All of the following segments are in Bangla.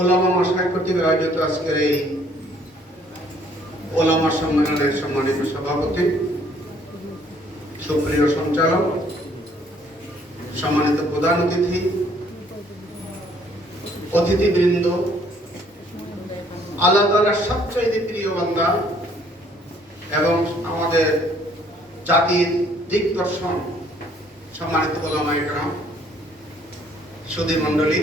ওলামা মাশায়েখ কর্তৃক আয়োজিত আজকের এই ওলামা সম্মেলনের সম্মানিত সভাপতি, সুপ্রিয় সঞ্চালক, সম্মানিত প্রধান অতিথি, অতিথিবৃন্দ, আল্লাহ তাআলার সবচেয়ে প্রিয় বান্দা এবং আমাদের জাতির দিগদর্শন সম্মানিত ওলামায়ে কেরাম, সুধী মণ্ডলী,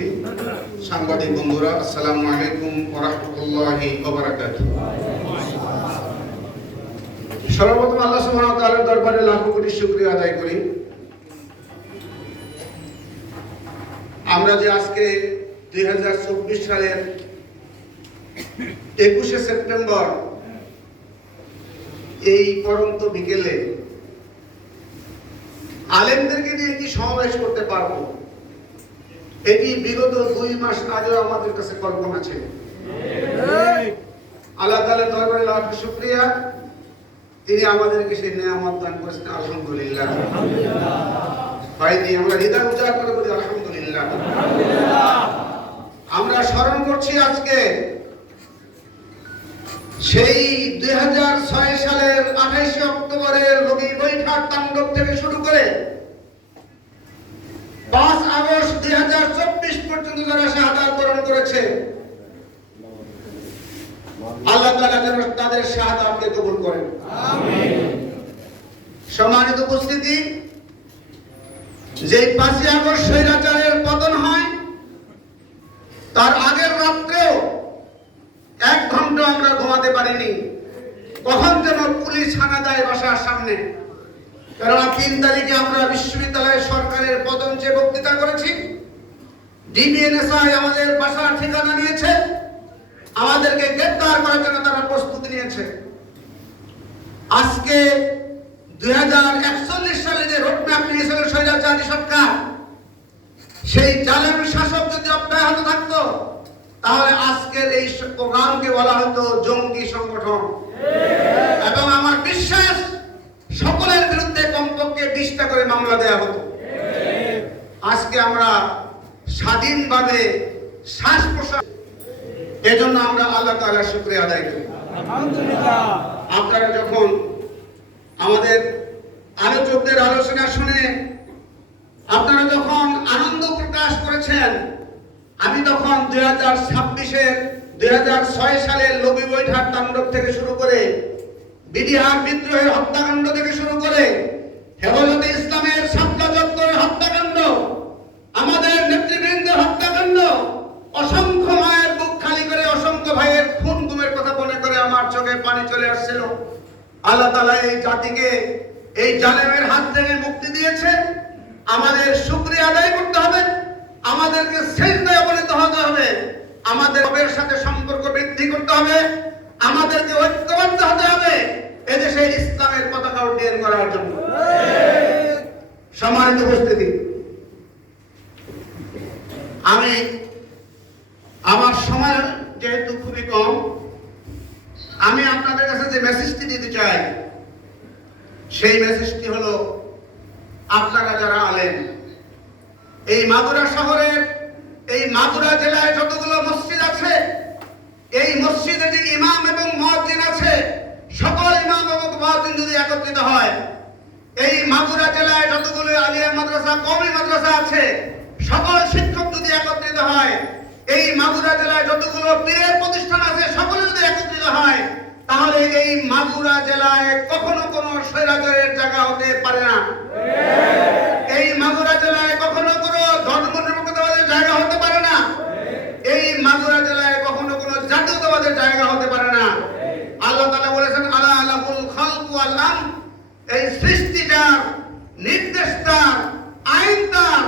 সাংবাদিক বন্ধুরা, আসসালামু আলাইকুম ওয়া রাহমাতুল্লাহি ওয়া বারাকাতুহু। সর্বপ্রথম আল্লাহ সুবহানাহু ওয়া তাআলার দরবারে লাখ কোটি শুকরিয়া আদায় করি। আমরা যে আজকে 2024 সালের 21শে সেপ্টেম্বর এই পরন্ত বিকেলে আলেমদেরকে নিয়ে কি সমাবেশ করতে পারবো, এটি বিগত 2 মাস আগেও আমাদের কাছে কল্পনা ছিল। আল্লাহ তাআলার দরবারে লাখ শুকরিয়া, তিনি আমাদেরকে সেই নিয়ামত দান করেছেন, আলহামদুলিল্লাহ। ভাইজি, আমরা হৃদয় উজাড় করে বলি আলহামদুলিল্লাহ। আমরা স্মরণ করছি আজকে সেই 2006 সালের 28শে অক্টোবরের লগি বৈঠার তাণ্ডব থেকে শুরু করে 5 আগস্ট 2024 পর্যন্ত যারা শাহাদাত বরণ করেছে, আল্লাহ তাআলা যেন তাদের শাহাদাতকে কবুল করেন, আমিন। সম্মানিত উপস্থিতি, যে 5 আগস্ট স্বৈরাচারের পতন হয় তার আগের রাত্রেও 1 ঘন্টা আমরা ঘুমাতে পারিনি। কখন যেন পুলিশ হানা দেয় বাসার সামনে, কারণ 3 তারিখে আমরা বিশ্ববিদ্যালয়ের সরকারের পতন চেয়ে বক্তৃতা করেছি। ডিবিএনএসআই আমাদের বাসার ঠিকানা নিয়েছে, আমাদেরকে গ্রেফতার করার জন্য তারা প্রস্তুতি নিয়েছে। আজকে 2041 সালে যে রোডম্যাপ নিয়েছিল স্বৈরাচারী সরকার, সেই জালেম শাসক যদি অব্যাহত থাকতো তাহলে আজকের এই প্রোগ্রামকে বলা হতো জঙ্গি সংগঠন, এবং আমার বিশ্বাস সকলের বিরুদ্ধে কমপক্ষে 20টা করে মামলা দেওয়া হতো। আজকে আমরা স্বাধীনভাবে শ্বাস প্রশ্বাস, এজন্য আমরা আল্লাহ তাআলার শুকরিয়া আদায় করি, আলহামদুলিল্লাহ। আপনারা যখন আমাদের আলোচকদের আলোচনা শুনে আপনারা যখন আনন্দ প্রকাশ করেছেন, আমি তখন 2006 সালের লগি বৈঠার তাণ্ডব থেকে শুরু করে বিডিআর বিদ্রোহের হত্যাকাণ্ড থেকে শুরু করে হেফাজতে ইসলামের শাপলা চত্বরের হত্যাকাণ্ড, আমাদের নেতৃবৃন্দের হত্যাকাণ্ড, অসংখ্য মায়ের বুক খালি করে অসংখ্য ভাইয়ের খুন গুমের কথা মনে করে আমার চোখে পানি চলে আসছিল। আল্লাহ তাআলা এই জাতিকে এই জালেমের হাত থেকে মুক্তি দিয়েছে। আমাদের শুকরিয়া আদায় করতে হবে, আমাদেরকে সিজদায় অবনত হতে হবে, আমাদের রবের সাথে সম্পর্ক বৃদ্ধি করতে হবে, আমাদেরকে ঐক্যবদ্ধ হতে হবে এদেশে ইসলামের পতাকা উড্ডয়ন করার জন্য। সম্মানিত উপস্থিতি, আমি আমার সময় যেহেতু খুবই কম, আমি আপনাদের কাছে যে মেসেজটি দিতে চাই সেই মেসেজটি হলো, আপনারা যারা আলেম, এই মাগুরা শহরের, এই মাগুরা জেলায় যতগুলো মসজিদ আছে, এই মসজিদে যে ইমাম এবং মুয়াজ্জিন আছে, সকল ইমাম এবং মুয়াজ্জিন যদি একত্রিত হয়, এই মাগুরা জেলায় যতগুলো আলিয়া মাদ্রাসা, কওমি মাদ্রাসা আছে, সকল শিক্ষক যদি একত্রিত হয়, এই মাগুরা জেলায় যতগুলো পীরের প্রতিষ্ঠান আছে, সকলে যদি একত্রিত হয়, তাহলে এই মাগুরা জেলায় কখনো কোনো স্বৈরাচারের জায়গা হতে পারে না। এই মাগুরা জেলায় কখনো কোনো ধর্মনিরপেক্ষতাবাদের জায়গা হতে পারে না। এই মাগুরা জেলায় কখনো কোনো জাতীয়তাবাদের জায়গা হতে পারে না। আল্লাহ তাআলা বলেছেন, আলা লাহুল খালকু ওয়াল আমর, এই সৃষ্টিটার, নির্দেশটার, আইনটার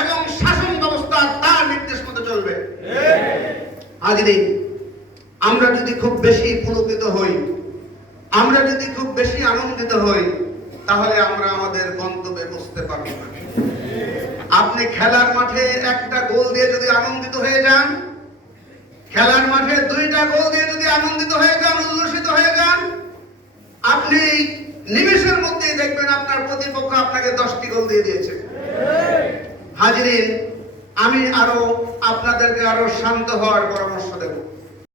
এবং শাসন ব্যবস্থা তার নির্দেশ মতো চলবে। আজকে আমরা যদি খুব বেশি পুলকিত হই, আমরা যদি খুব বেশি আনন্দিত হই, তাহলে আমরা আমাদের গন্তব্যে পৌঁছতে পারবো না। আপনি খেলার মাঠে একটা গোল দিয়ে যদি আনন্দিত হয়ে যান, খেলার মাঠে 2টা গোল দিয়ে যদি আনন্দিত হয়ে যান, উল্লসিত হয়ে যান, আপনি নিমেষের মধ্যেই দেখবেন আপনার প্রতিপক্ষ আপনাকে 10টি গোল দিয়ে দিয়েছে। হাজিরিন, আমি আরো আপনাদেরকে আরো শান্ত হওয়ার পরামর্শ দেব।